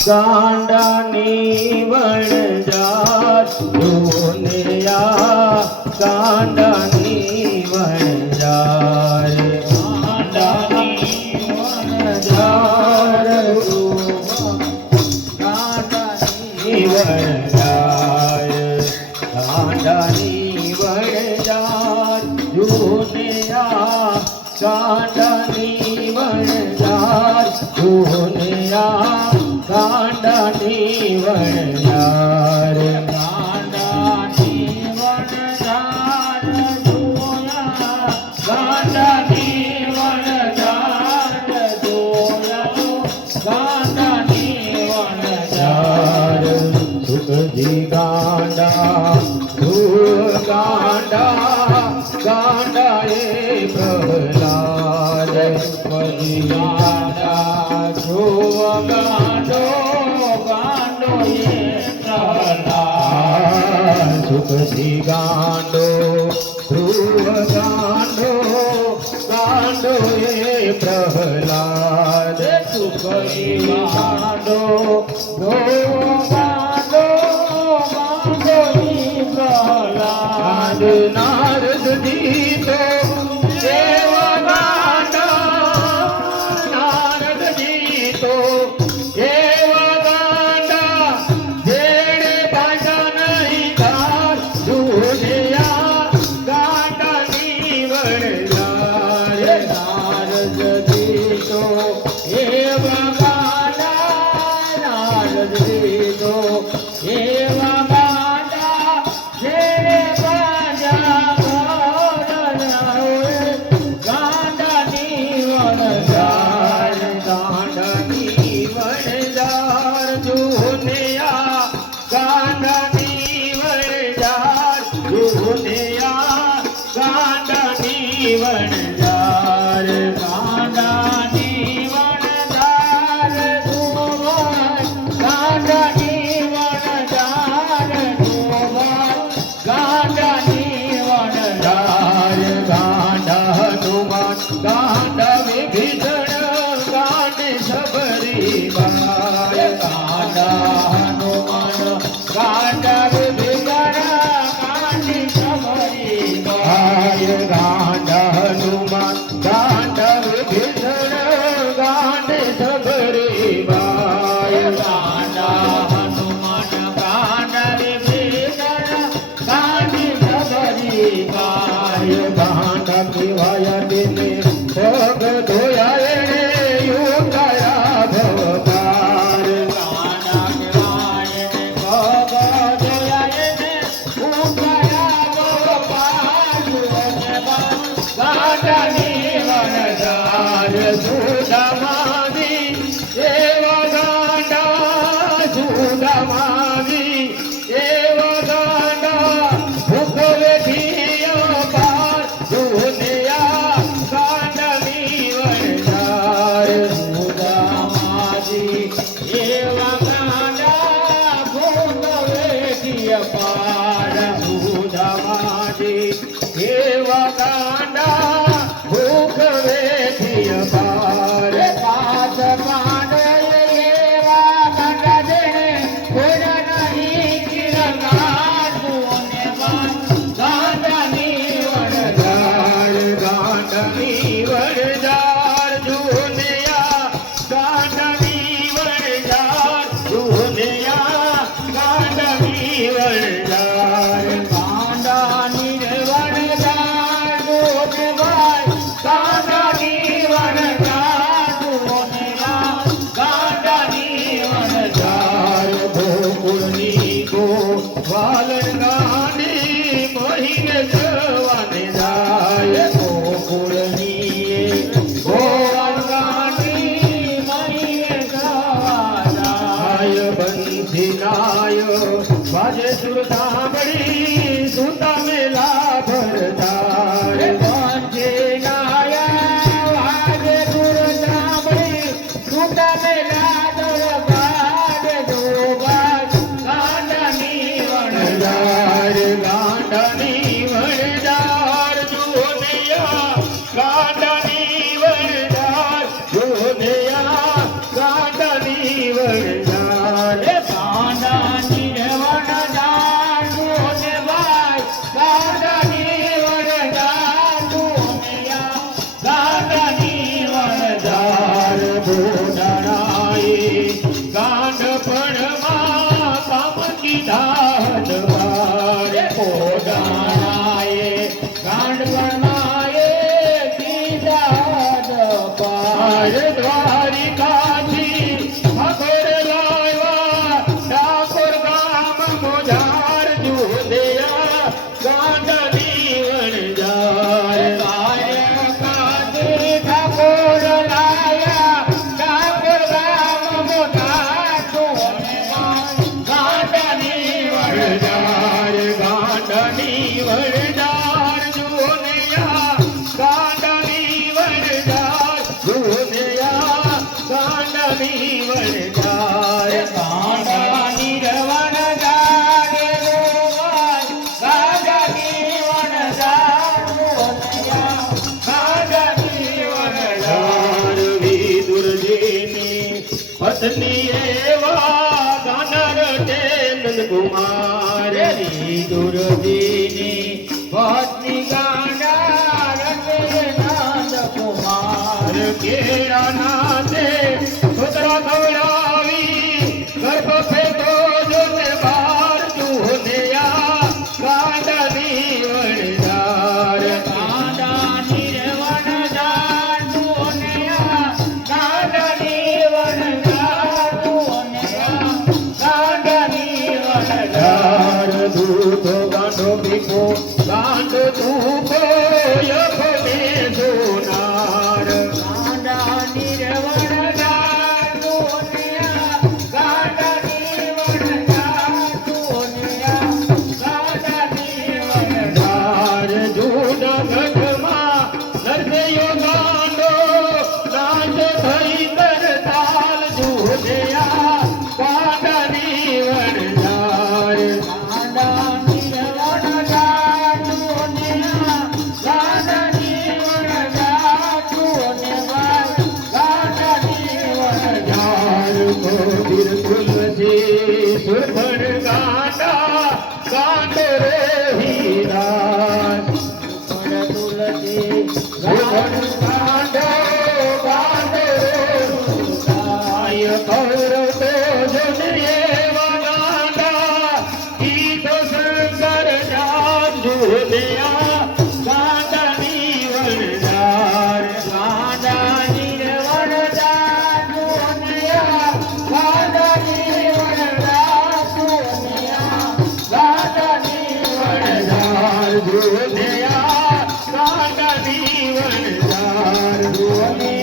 ગાંડાની વણજાત જોનેયા ગાંડાની વણજાત ગાંડાની વણજાત ગાંડાની વણજાત ગાંડાની વણજાત જોનેયા ગાંડાની વણજાત જોનેયા ગાંડાની વણજાર ગાંડાની વણજાર જોયા ગાંડાની વણજાર જોયા ગાંડાની વણજાર સુખજી ગાંડા ધૂળ ગાંડા ગાંડાએ પ્રહલાદ સુખજી ગાંડા જોવા ગાંડો ગાંડો એ પ્રહલાદ સુખજી ગાંડો ધ્રુવ ગાંડો ગાંડો એ પ્રહલાદ સુખજી ગાંડો ધ્રુવ ગાંડો ગાંડો એ પ્રહલાદ નારદજી તો દેવા ગાંડા નારદજી તો દેવા ગાંડા જેણે ભાષા નહીં ધાર જોયા ગાંડાની વણજાર નારદજી તો દેવા ગાંડા નારદજી તો દેવા ગાંડા જેણે ભાષા ગાંડાની વણજાર ગાંડાની વણજાર જોનેયા ગાંડાની વણજાર જોનેયા ગાંડાની વણજાર ગાંડાની વણજાર જોવા ગાંડાની વણજાર જોવા ગાંડાની વણજાર ગાંડા હનુમાન ગાંડા વિભીષણ ગાંડે સબરી બાય ગાંડા હનુમાન ગાંડા વિભીષણ ગાંડે સબરી બાય ગાંડા હનુમાન ગાંડા વિભીષણ ગાંડે સબરી બાય ગાંડા હનુમાન ગાંડા વિભીષણ ગાંડે સબરી બાય ગાંડા કહેવાયા તેને પગ ધોયા એને યુગાયા ભવતાર ગાંડા કહેવાય એને પગ ધોયા એને યુગાયા ભવતાર ગાંડાની વણજાર સુદામાની એવા ગાંડા સુદામાની એવા ગાંડા ભૂખવેથી અપાર જોનેયા ગાંડાની વણજાર સુદામાજી એવા ગાંડા ભૂખવેથી અપાર સુદામાજી એવા ગાંડા ભૂખવેથી અપાર પાસ માંડે એવા ગાંડા જેને કોઈ નહીં કિરનાર જોને ગાંડાની વણજાર ગાંડાની વણજાર જોનેયા ગાંડાની વણજાર જોનેયા ગાંડાની વણજાર ગાંડાની વણજાર જોનેવાય ગાંડાની વણજાર જોનેયા ગાંડાની વણજાર ગોકુળની ગોવાલન ગાંડી મહીને જવાને જાય ગોકુળની ગોવાલ ગાંડી મહીને જવાય બંસી નાય વાજે સુર સાંભળી સુતા મેલા ભરતાર બંસી નાય વાજે સુર સાંભળી સુતા મેલા દરબાર જોવા ગાંડાની વણજાર ગાંડાની વણજાર જોનેયા ગાંડાની વણજાર જોનેયા ગાંડાની ગાંડાની વણઝાર ગાંડાની વણઝાર જોને ભાઈ ગાંડાની વણઝાર જોને ગાંડાની વણઝાર ભોડાણાએ ગાંડપણમાં કામ કીધા દ્વાર ભોડાણાએ ગાંડપણમાં કીધા પાર દ્વારિકાથી ઠાકોર લાવ્યા ઠાકોર ગામ મોજાર જોધયા ગાંડાની વણઝાર દ્વારકાથી ઠાકોર લાયા ઠાકોર ગામ મોઢાર જોધયા ગાંડાની વણઝાર ગાંડાની વણઝાર જોધયા ગાંડાની વણઝાર જોધયા ગાંડાની વણઝાર ગાંડાની વણઝાર ગાંડાની વણઝાર જોધયા ગાંડાની વણઝાર વિદુરજીની પત્ની એવા ગાનાર નંદ કુમાર વિદુરજીની પત્ની ગાંડાર નંદ કુમાર કેળા નાથે પુત્રા ખવડાવી ગર્ભ ફેંકો જોને બાર જોધયા ગાંડાની વણઝાર ગાંડાની વણઝાર જોધયા ગાંડાની વણઝાર જોધયા ગાંડાની વણઝાર દૂધો ગાંડો પીકો ગાંડો ધૂપો યખો ને સોનાર ગાંડાની વણઝાર જોધયા ગાંડાની વણઝાર જોધયા ગાંડાની વણઝાર જૂનાગઢમાં નરસૈયો ગાંડો નાચ થઈ કરતાલ જોધયા ગાંડાની વણઝાર ગાંડાની વણઝાર જોધયા ગાંડાની વણઝાર જોધયા ગાંડાની વણઝાર કોબીર તુલસી સુરભણ ગાંડા ગાંડો રે હીરા તુલસી સુરભણ ગાંડો ગાંડો રે આય કૌરવ તો જન એવા ગાંડા ઈ તો શંકર જામ જોધયા ગાંડાની વણઝાર ગાંડાની વણઝાર જોધયા ગાંડાની વણઝાર જોધયા ગાંડાની વણઝાર જોધયા ગાંડાની વણઝાર વણઝાર